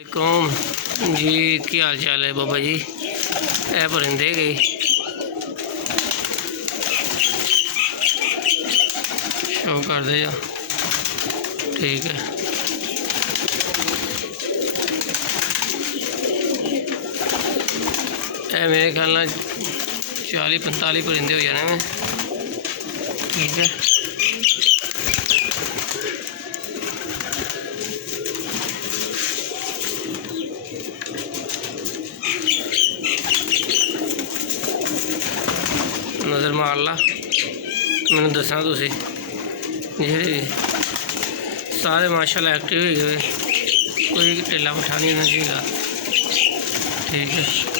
वालेकुम जी, की हाल चाल है बाबा जी। ए परिंदे गई शो कर दे जा, ठीक है। ए मेरे ख्याल ना 40-45 परिंदे हो जाने में, ठीक है। नज़र मार ला, मैंने दसा तुसी जे सारे माशाल्लाह एक्टिव हो गए, कोई ढिला उठा नहीं होना चाहिए, ठीक है।